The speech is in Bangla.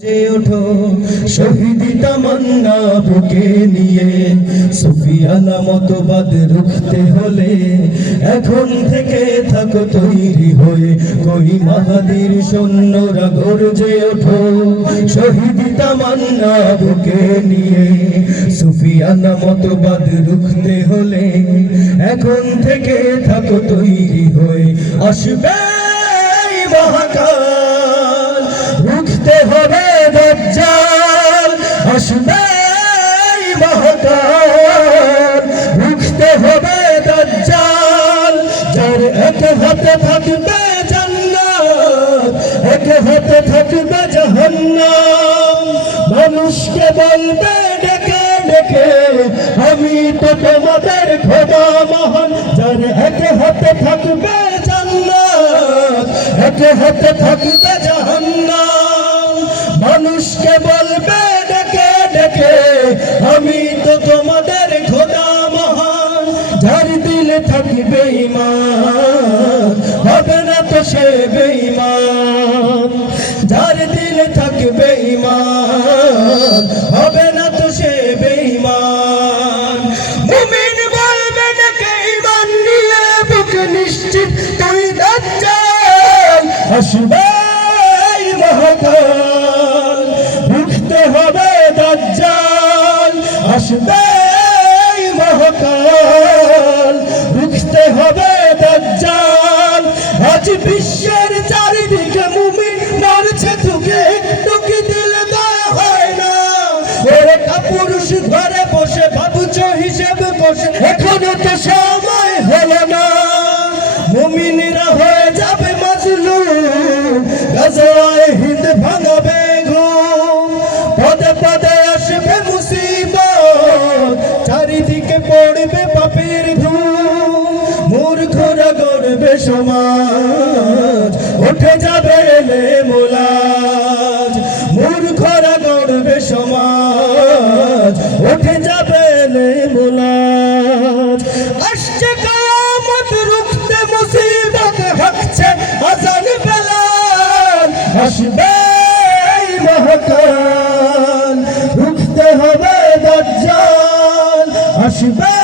যে ওঠো শহীদি তামান্না বুকে নিয়ে সুফিয়ানা মতবাদ রুখতে হলে এখন থেকে থাকো তৈরি হয়ে কই মাহাদির সৈন্যরা গর্জে ওঠো শহীদি তামান্না বুকে নিয়ে সুফিয়ানা মতবাদ রুখতে হলে এখন থেকে থাকো তৈরি হয়ে আসবে মহাকাল রুখতে হবে দাজ্জাল আসবে মহাকাল রুখতে হবে দাজ্জাল যার এক হাতে থাকবে জান্নাত এক হাতে থাকবে জাহান্নাম মানুষকে বলবে ডেকে ডেকে আমি তো তোমাদের খোদা মহান যার এক হাতে থাকবে জান্নাত এক হাতে থাকবে জাহান্নাম মানুষকে বলবে ডেকে ডেকে আমি তো তোমাদের খোদা মহান যার দিলে থাকবে ঈমান হবে না তো সে বেঈমান যার দিলে থাকবে ঈমান হবে না তো সে বেঈমান মুমিন বলবে ডেকে ঈমান নিয়ে বুক নিশ্চিত তুই দাজ্জাল আসবে মহাকাল রুখতে হবে দাজ্জাল আসবে মহাকাল রুখতে হবে দাজ্জাল আজ বিশ্বের চারিদিকে মুমিন মারছে তোকে তোকে দিল দয়া হয় না ওরে কাপুরুষ ঘরে বসে ভাবছো হিসেব বসে এখনো তো সময় হলো না মুমিনরা হয়ে যাবে মাজলুম গাজায় হিন্দ ভাঙাবে ঘুম পদে পদে আসবে মুসিবত চারিদিকে পড়বে পাপের ধূম মূর্খরা গড়বে সমাজ উঠে যাবে এলে মোলাজ মূর্খরা গড়বে সমাজ উঠে যাবে এলে মোলাজ আসছে কিয়ামত রুখতে মুসিবত হাঁকছে আজান বেলাল আসবে মহাকাল রুখতে হবে দাজ্জাল আসবে